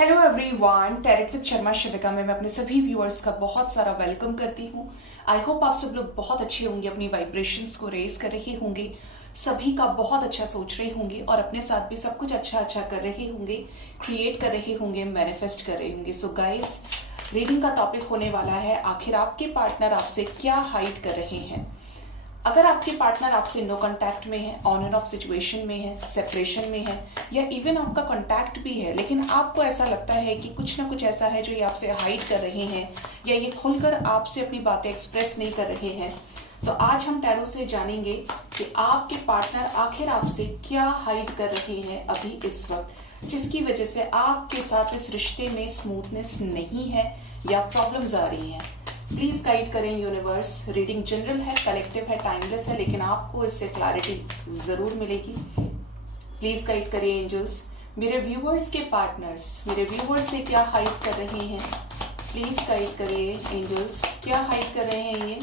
Hello everyone, टैरेट with Sharma Shivika में मैं अपने सभी व्यूअर्स का बहुत सारा वेलकम करती हूँ। आई होप आप सब लोग बहुत अच्छे होंगे, अपनी वाइब्रेशंस को रेज कर रहे होंगे, सभी का बहुत अच्छा सोच रहे होंगे और अपने साथ भी सब कुछ अच्छा अच्छा कर रहे होंगे, क्रिएट कर रहे होंगे, मैनिफेस्ट कर रहे होंगे। सो गाइस, रीडिंग का टॉपिक होने वाला है आखिर आपके पार्टनर आपसे क्या हाइड कर रहे हैं। अगर आपके पार्टनर आपसे नो कांटेक्ट में है, ऑन एंड ऑफ सिचुएशन में है, सेपरेशन में है या इवन आपका कांटेक्ट भी है लेकिन आपको ऐसा लगता है कि कुछ ना कुछ ऐसा है जो ये आपसे हाइड कर रहे हैं या ये खुलकर आपसे अपनी बातें एक्सप्रेस नहीं कर रहे हैं, तो आज हम टैरो से जानेंगे कि आपके पार्टनर आखिर आपसे क्या हाइड कर रहे हैं अभी इस वक्त, जिसकी वजह से आपके साथ इस रिश्ते में स्मूथनेस नहीं है या प्रॉब्लम्स आ रही हैं। प्लीज गाइड करें यूनिवर्स। रीडिंग जनरल है, कलेक्टिव है, टाइमलेस है, लेकिन आपको इससे क्लैरिटी जरूर मिलेगी। प्लीज गाइड करिए एंजल्स। मेरे व्यूवर्स के पार्टनर्स मेरे व्यूवर्स से क्या हाइड कर रहे हैं, प्लीज गाइड करिए एंजल्स। क्या हाइड कर रहे हैं ये?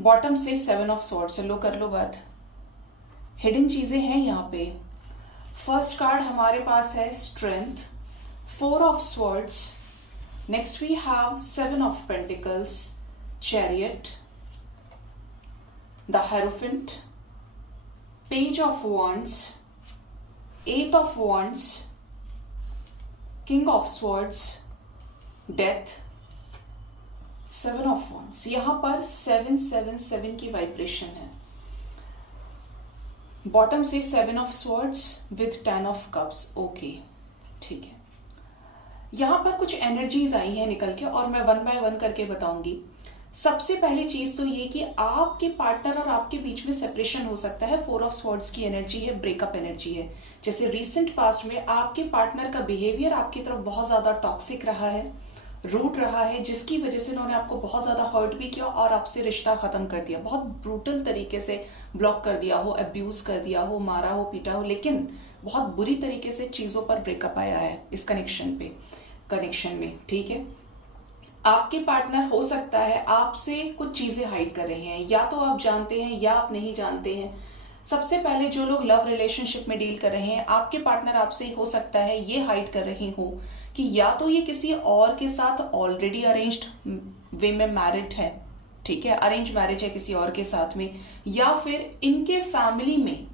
बॉटम से 7 ऑफ स्वॉर्ड्स, लो कर लो बात। हिडन चीजें हैं यहाँ पे। फर्स्ट कार्ड हमारे पास है strength, 4 of swords. Next we have 7 of Pentacles, Chariot, the Hierophant, Page of Wands, 8 of Wands, King of Swords, Death, 7 of Wands। यहां पर 777 की वाइब्रेशन है। बॉटम से 7 of Swords with 10 of Cups। Okay, ठीक है। यहां पर कुछ एनर्जीज आई हैं निकल के और मैं वन बाय वन करके बताऊंगी। सबसे पहली चीज तो ये कि आपके पार्टनर और आपके बीच में सेपरेशन हो सकता है। 4 ऑफ स्वॉर्ड्स की एनर्जी है, ब्रेकअप एनर्जी है। जैसे रिसेंट पास्ट में आपके पार्टनर का बिहेवियर आपकी तरफ बहुत ज्यादा टॉक्सिक रहा है, रूट रहा है, जिसकी वजह से उन्होंने आपको बहुत ज्यादा हर्ट भी किया और आपसे रिश्ता खत्म कर दिया, बहुत ब्रूटल तरीके से ब्लॉक कर दिया हो, अब्यूज कर दिया हो, मारा हो, पीटा हो, लेकिन बहुत बुरी तरीके से चीजों पर ब्रेकअप आया है इस कनेक्शन में। ठीक है, आपके पार्टनर हो सकता है आपसे कुछ चीजें हाइड कर रहे हैं, या तो आप जानते हैं या आप नहीं जानते हैं। सबसे पहले जो लोग लव रिलेशनशिप में डील कर रहे हैं, आपके पार्टनर आपसे हो सकता है ये हाइड कर रहे हो कि या तो ये किसी और के साथ ऑलरेडी अरेंज्ड वे में मैरिड है, ठीक है, अरेंज मैरिज है किसी और के साथ में, या फिर इनके फैमिली में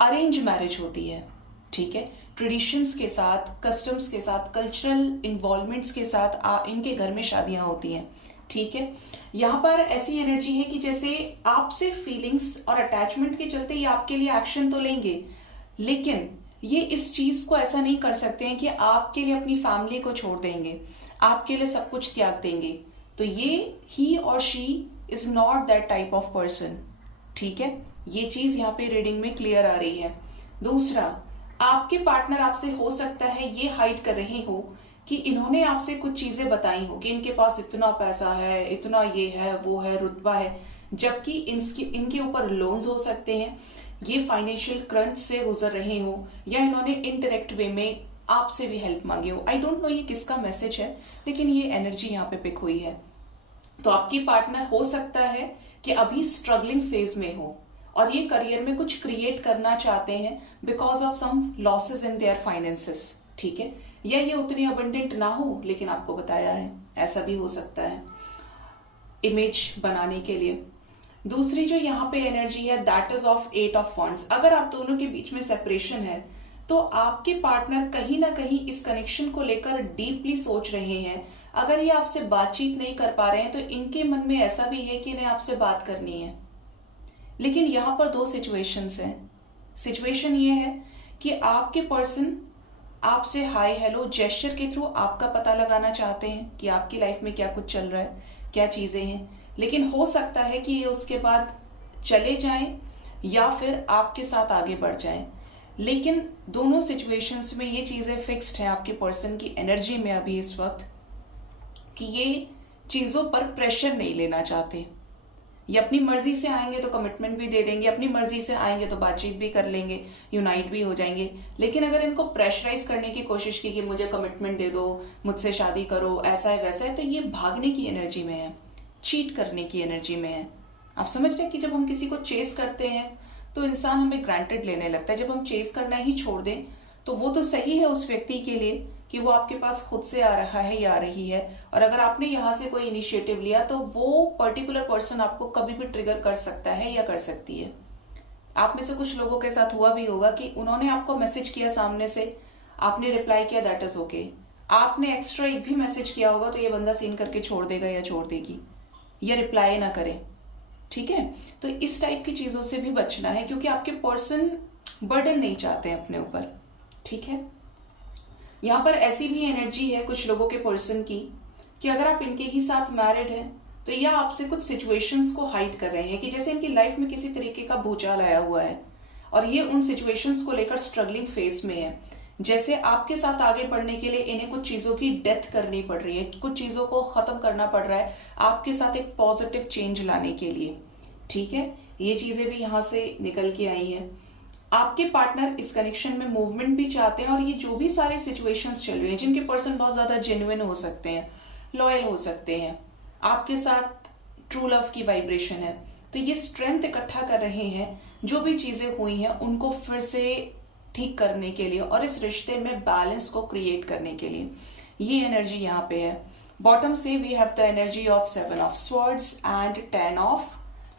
अरेंज मैरिज होती है। ठीक है, ट्रेडिशंस के साथ, कस्टम्स के साथ, कल्चरल इन्वॉल्वमेंट्स के साथ इनके घर में शादियां होती हैं। ठीक है, यहां पर ऐसी एनर्जी है कि जैसे आपसे फीलिंग्स और अटैचमेंट के चलते ये आपके लिए एक्शन तो लेंगे, लेकिन ये इस चीज को ऐसा नहीं कर सकते हैं कि आपके लिए अपनी फैमिली को छोड़ देंगे, आपके लिए सब कुछ त्याग देंगे। तो ये ही और she is not that type of person. ठीक है, ये चीज यहाँ पे रीडिंग में क्लियर आ रही है। दूसरा, आपके पार्टनर आपसे हो सकता है ये हाइड कर रहे हो कि इन्होंने आपसे कुछ चीजें बताई हो कि इनके पास इतना पैसा है, इतना ये है, वो है, रुतबा है, जबकि इनके ऊपर लोन्स हो सकते हैं, ये फाइनेंशियल क्रंच से गुजर रहे हो, या इन्होंने इनडायरेक्ट वे में आपसे भी हेल्प मांगी हो। आई डोंट नो ये किसका मैसेज है, लेकिन ये एनर्जी यहाँ पे पिक हुई है। तो आपकी पार्टनर हो सकता है कि अभी स्ट्रगलिंग फेज में हो और ये करियर में कुछ क्रिएट करना चाहते हैं because of some losses in their finances. ठीक है, या ये उतनी अबंडेंट ना हो लेकिन आपको बताया है, ऐसा भी हो सकता है इमेज बनाने के लिए। दूसरी जो यहाँ पे एनर्जी है that is of 8 of wands. अगर आप दोनों के बीच में सेपरेशन है तो आपके पार्टनर कहीं ना कहीं इस कनेक्शन को लेकर डीपली सोच रहे हैं। अगर ये आपसे बातचीत नहीं कर पा रहे हैं तो इनके मन में ऐसा भी है कि इन्हें आपसे बात करनी है। लेकिन यहां पर 2 सिचुएशंस हैं। सिचुएशन ये है कि आपके पर्सन आपसे हाय हेलो जेस्चर के थ्रू आपका पता लगाना चाहते हैं कि आपकी लाइफ में क्या कुछ चल रहा है, क्या चीजें हैं, लेकिन हो सकता है कि ये उसके बाद चले जाएं या फिर आपके साथ आगे बढ़ जाएं। लेकिन दोनों सिचुएशंस में ये चीजें फिक्स्ड है आपके पर्सन की एनर्जी में अभी इस वक्त कि ये चीजों पर प्रेशर नहीं लेना चाहते। ये अपनी मर्जी से आएंगे तो कमिटमेंट भी दे देंगे, अपनी मर्जी से आएंगे तो बातचीत भी कर लेंगे, यूनाइट भी हो जाएंगे। लेकिन अगर इनको प्रेशराइज करने की कोशिश की कि मुझे कमिटमेंट दे दो, मुझसे शादी करो, ऐसा है वैसा है, तो ये भागने की एनर्जी में है, चीट करने की एनर्जी में है। आप समझ रहे हैं कि जब हम किसी को चेस करते हैं तो इंसान हमें ग्रांटेड लेने लगता है, जब हम चेस करना ही छोड़ दें तो वो तो सही है उस व्यक्ति के लिए कि वो आपके पास खुद से आ रहा है या आ रही है, और अगर आपने यहाँ से कोई इनिशिएटिव लिया तो वो पर्टिकुलर पर्सन आपको कभी भी ट्रिगर कर सकता है या कर सकती है। आप में से कुछ लोगों के साथ हुआ भी होगा कि उन्होंने आपको मैसेज किया सामने से, आपने रिप्लाई किया, दैट इज ओके। आपने एक्स्ट्रा एक भी मैसेज किया होगा तो ये बंदा सीन करके छोड़ देगा या छोड़ देगी, या रिप्लाई ना करे, ठीक है। तो इस टाइप की चीजों से भी बचना है, क्योंकि आपके पर्सन बर्डन नहीं चाहते हैं अपने ऊपर, ठीक है। यहां पर ऐसी भी एनर्जी है कुछ लोगों के पर्सन की कि अगर आप इनके ही साथ मैरिड हैं तो ये आपसे कुछ सिचुएशंस को हाइड कर रहे हैं, कि जैसे इनकी लाइफ में किसी तरीके का भूचाल आया हुआ है और ये उन सिचुएशंस को लेकर स्ट्रगलिंग फेस में है। जैसे आपके साथ आगे बढ़ने के लिए इन्हें कुछ चीजों की डेथ करनी पड़ रही है, कुछ चीजों को खत्म करना पड़ रहा है आपके साथ एक पॉजिटिव चेंज लाने के लिए, ठीक है। ये चीजें भी यहां से निकल के आई हैं। आपके पार्टनर इस कनेक्शन में मूवमेंट भी चाहते हैं, और ये जो भी सारी सिचुएशंस चल रही हैं, जिनके पर्सन बहुत ज्यादा जेन्युइन हो सकते हैं, लॉयल हो सकते हैं, आपके साथ ट्रू लव की वाइब्रेशन है, तो ये स्ट्रेंथ इकट्ठा कर रहे हैं जो भी चीजें हुई हैं उनको फिर से ठीक करने के लिए और इस रिश्ते में बैलेंस को क्रिएट करने के लिए। ये एनर्जी यहाँ पे है। बॉटम से we have the energy of 7 of swords and 10 of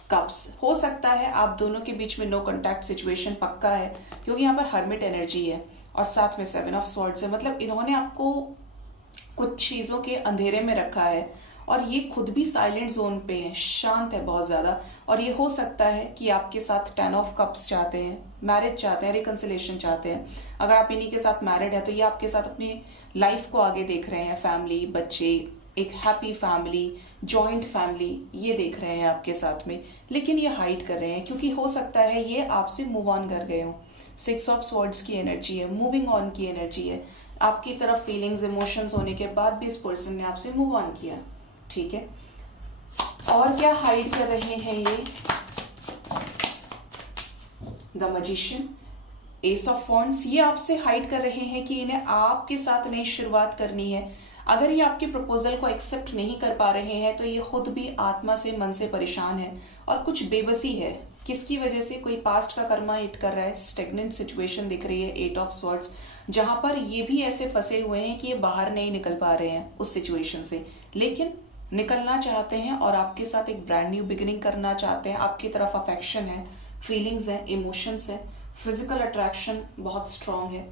cups. हो सकता है आप दोनों के बीच में नो कॉन्टैक्ट सिचुएशन पक्का है, क्योंकि यहाँ पर हर्मिट एनर्जी है और साथ में 7 ऑफ स्वॉर्ड्स है। मतलब इन्होंने आपको कुछ चीजों के अंधेरे में रखा है और ये खुद भी साइलेंट जोन पे है, शांत है बहुत ज्यादा। और ये हो सकता है कि आपके साथ 10 ऑफ कप्स चाहते हैं, मैरिज चाहते हैं, रिकंसिलेशन चाहते हैं। अगर आप इन्हीं के साथ मैरिड है तो ये आपके साथ अपनी लाइफ को आगे देख रहे हैं, फैमिली, बच्चे, एक हैप्पी फैमिली, जॉइंट फैमिली, ये देख रहे हैं आपके साथ में। लेकिन ये हाइड कर रहे हैं क्योंकि हो सकता है ये आपसे मूव ऑन कर गए हो। 6 ऑफ स्वॉर्ड्स की एनर्जी है, मूविंग ऑन की एनर्जी है। आपकी तरफ फीलिंग्स, इमोशंस होने के बाद भी इस पर्सन ने आपसे मूव ऑन किया, ठीक है। और क्या हाइड कर रहे हैं ये? The magician, S of wands. ये आपसे हाइड कर रहे हैं कि इन्हें आपके साथ नई शुरुआत करनी है। अगर ये आपके प्रपोजल को एक्सेप्ट नहीं कर पा रहे हैं तो ये खुद भी आत्मा से, मन से परेशान है और कुछ बेबसी है। किसकी वजह से? कोई पास्ट का कर्मा हिट कर रहा है, स्टेगनेंट सिचुएशन दिख रही है 8 ऑफ स्वॉर्ड्स, जहां पर ये भी ऐसे फंसे हुए हैं कि ये बाहर नहीं निकल पा रहे हैं उस सिचुएशन से, लेकिन निकलना चाहते हैं और आपके साथ एक ब्रांड न्यू बिगिनिंग करना चाहते हैं। आपकी तरफ अफेक्शन है, फीलिंग्स है, इमोशंस है, फिजिकल अट्रैक्शन बहुत स्ट्रांग है।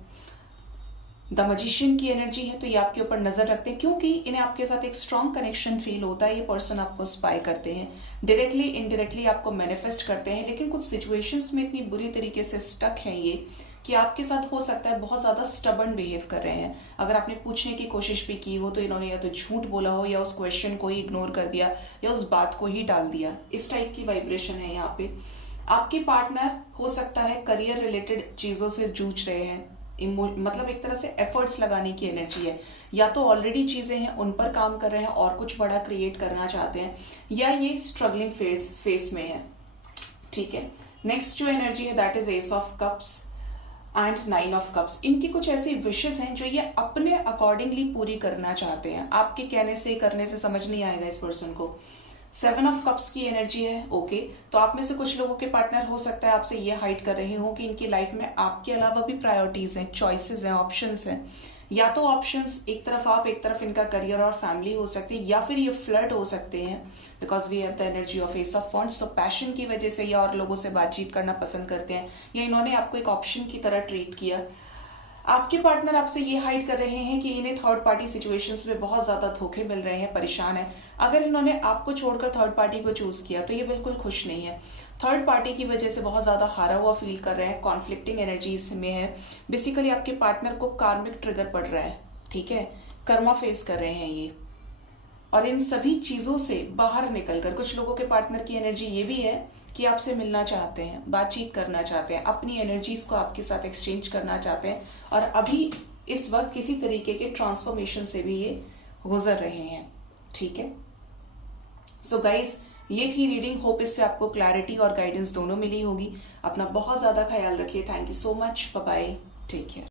द मैजिशियन की एनर्जी है तो ये आपके ऊपर नजर रखते हैं, क्योंकि इन्हें आपके साथ एक स्ट्रांग कनेक्शन फील होता है। ये पर्सन आपको स्पाई करते हैं, डायरेक्टली इनडायरेक्टली आपको मैनिफेस्ट करते हैं, लेकिन कुछ सिचुएशंस में इतनी बुरी तरीके से स्टक है ये कि आपके साथ हो सकता है बहुत ज्यादा स्टबर्न बिहेव कर रहे हैं। अगर आपने पूछने की कोशिश भी की हो तो इन्होंने या तो झूठ बोला हो, या उस क्वेश्चन को ही इग्नोर कर दिया, या उस बात को ही टाल दिया। इस टाइप की वाइब्रेशन है यहाँ पे। आपके पार्टनर हो सकता है करियर रिलेटेड चीजों से जूझ रहे हैं, मतलब एक तरह से एफर्ट्स लगाने की एनर्जी है। या तो ऑलरेडी चीजें हैं उन पर काम कर रहे हैं और कुछ बड़ा क्रिएट करना चाहते हैं, या ये स्ट्रगलिंग फेस में है, ठीक है। नेक्स्ट जो एनर्जी है that is S of cups and 9 of cups. इनकी कुछ ऐसी विशेस हैं जो ये अपने अकॉर्डिंगली पूरी करना चाहते हैं। आपके कहने से करने से समझ नहीं आएगा इस पर्सन को। 7 ऑफ कप्स की एनर्जी है, ओके। तो आप में से कुछ लोगों के पार्टनर हो सकता है आपसे ये हाइड कर रहे हो कि इनकी लाइफ में आपके अलावा भी प्रायोरिटीज हैं, चॉइसेस हैं, ऑप्शंस हैं। या तो ऑप्शंस एक तरफ आप, एक तरफ इनका करियर और फैमिली हो सकती है, या फिर ये फ्लर्ट हो सकते हैं, because we have the energy of ace of wands. तो पैशन की वजह से या और लोगों से बातचीत करना पसंद करते हैं, या इन्होंने आपको एक ऑप्शन की तरह ट्रीट किया। आपके पार्टनर आपसे ये हाइड कर रहे हैं कि इन्हें थर्ड पार्टी सिचुएशंस में बहुत ज्यादा धोखे मिल रहे हैं, परेशान है। अगर इन्होंने आपको छोड़कर थर्ड पार्टी को चूज किया तो ये बिल्कुल खुश नहीं है। थर्ड पार्टी की वजह से बहुत ज्यादा हारा हुआ फील कर रहे हैं, कॉन्फ्लिक्टिंग एनर्जीज में है। बेसिकली आपके पार्टनर को कार्मिक ट्रिगर पड़ रहा है, ठीक है, कर्मा फेस कर रहे हैं ये। और इन सभी चीजों से बाहर निकलकर कुछ लोगों के पार्टनर की एनर्जी ये भी है कि आपसे मिलना चाहते हैं, बातचीत करना चाहते हैं, अपनी एनर्जीज को आपके साथ एक्सचेंज करना चाहते हैं, और अभी इस वक्त किसी तरीके के ट्रांसफॉर्मेशन से भी ये गुजर रहे हैं, ठीक है। सो गाइज, ये थी रीडिंग। होप इससे आपको क्लैरिटी और गाइडेंस दोनों मिली होगी। अपना बहुत ज्यादा ख्याल रखिए। Thank you so much. Bye bye, take care.